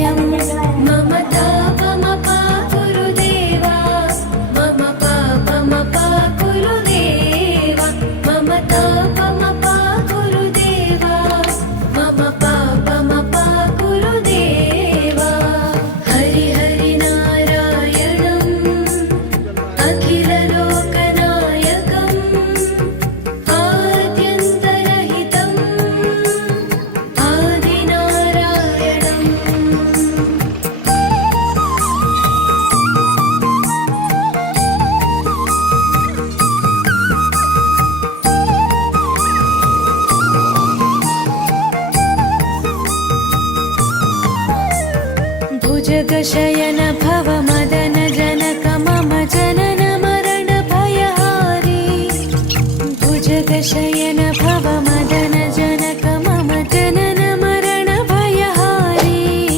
मम तापमपा गुरुदेवा मम पापमपा गुरुदेवा मम तापमपा गुरुदेवा मम पापमपा गुरुदेवा हरि हरि नारायणम् अखिललोकनायकम् आद्यन्तरहितम् आदिनारायणम् भुजगशयन